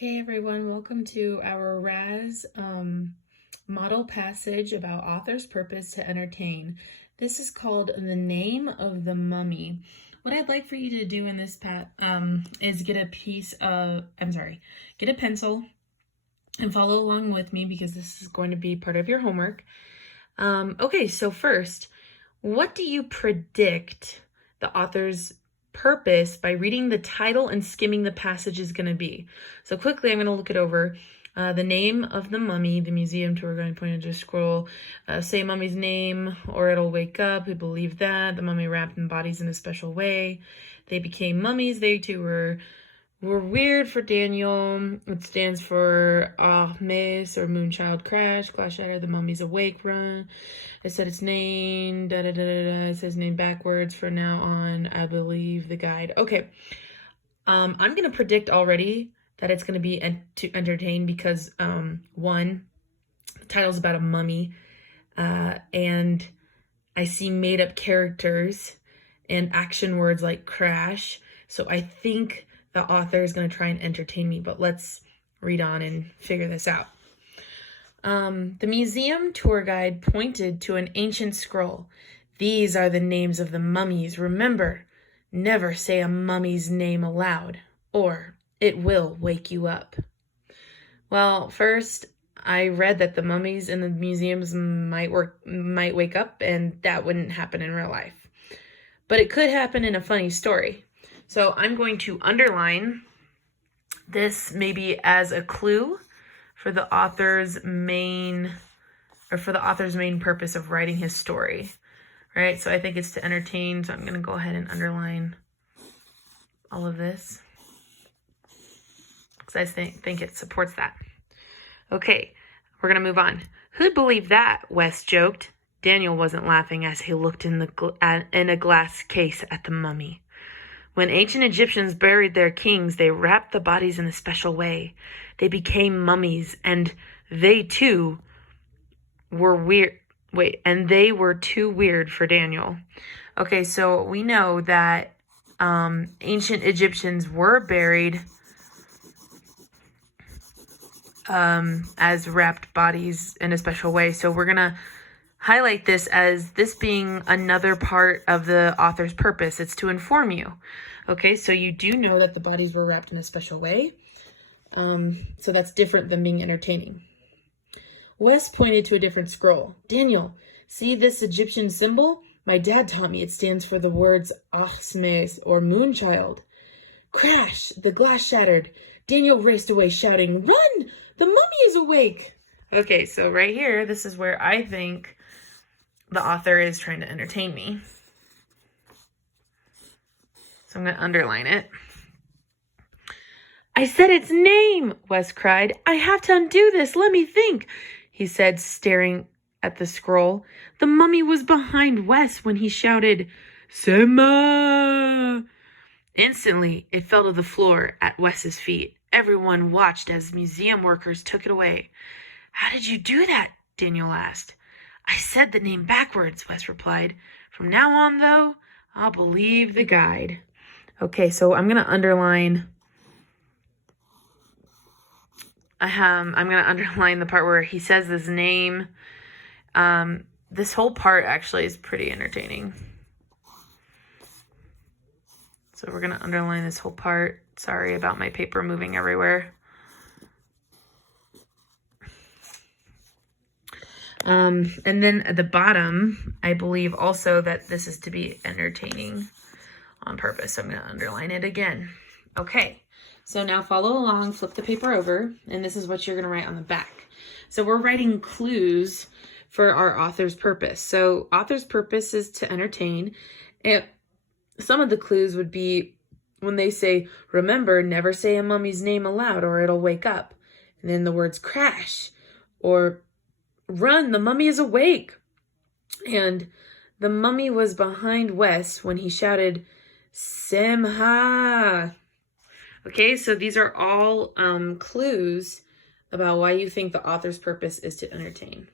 Hey everyone, welcome to our RAZ model passage about author's purpose to entertain. This is called The Name of the Mummy. What I'd like for you to do in this is get a pencil and follow along with me because this is going to be part of your homework. Okay, so first, what do you predict the author's purpose by reading the title and skimming the passage is going to be? So quickly, I'm going to look it over. The name of the mummy, the museum tour guide pointed to scroll. Say mummy's name or it'll wake up. We believe that. The mummy wrapped in bodies in a special way. They became mummies. They too were weird for Daniel. It stands for Ahmes or Moonchild Crash. Glass shattered. The mummy's awake. Run. It said its name. Da da da da da. It says name backwards for now on. I believe the guide. Okay. I'm gonna predict already that it's gonna be to entertain because one, the title's about a mummy, and I see made up characters and action words like crash. So I think the author is going to try and entertain me, but let's read on and figure this out. The museum tour guide pointed to an ancient scroll. These are the names of the mummies. Remember, never say a mummy's name aloud, or it will wake you up. Well, first, I read that the mummies in the museums might wake up, and that wouldn't happen in real life. But it could happen in a funny story. So I'm going to underline this maybe as a clue for the author's main purpose of writing his story, right? So I think it's to entertain. So I'm going to go ahead and underline all of this because I think it supports that. Okay, we're going to move on. Who'd believe that? Wes joked. Daniel wasn't laughing as he looked in a glass case at the mummy. When ancient Egyptians buried their kings, they wrapped the bodies in a special way. They became mummies, and they too were weird. And they were too weird for Daniel. Okay, so we know that ancient Egyptians were buried as wrapped bodies in a special way. So we're going to highlight this as this being another part of the author's purpose. It's to inform you. Okay, so you do know that the bodies were wrapped in a special way. So that's different than being entertaining. Wes pointed to a different scroll. Daniel, see this Egyptian symbol? My dad taught me it stands for the words Ahmes or Moonchild. Crash! The glass shattered. Daniel raced away shouting, Run! The mummy is awake! Okay, so right here, this is where I think the author is trying to entertain me. So I'm going to underline it. I said its name, Wes cried. I have to undo this. Let me think, he said, staring at the scroll. The mummy was behind Wes when he shouted, Sema! Instantly, it fell to the floor at Wes's feet. Everyone watched as museum workers took it away. How did you do that? Daniel asked. I said the name backwards, Wes replied. From now on, though, I'll believe the guide. Okay, so I'm going to underline. I'm going to underline the part where he says his name. This whole part actually is pretty entertaining. So we're going to underline this whole part. Sorry about my paper moving everywhere. And then at the bottom, I believe also that this is to be entertaining on purpose. So I'm going to underline it again. Okay, so now follow along, flip the paper over, and this is what you're going to write on the back. So we're writing clues for our author's purpose. So author's purpose is to entertain. And some of the clues would be when they say, remember, never say a mummy's name aloud or it'll wake up. And then the words crash or run, the mummy is awake. And the mummy was behind Wes when he shouted, Semha. Okay, so these are all clues about why you think the author's purpose is to entertain.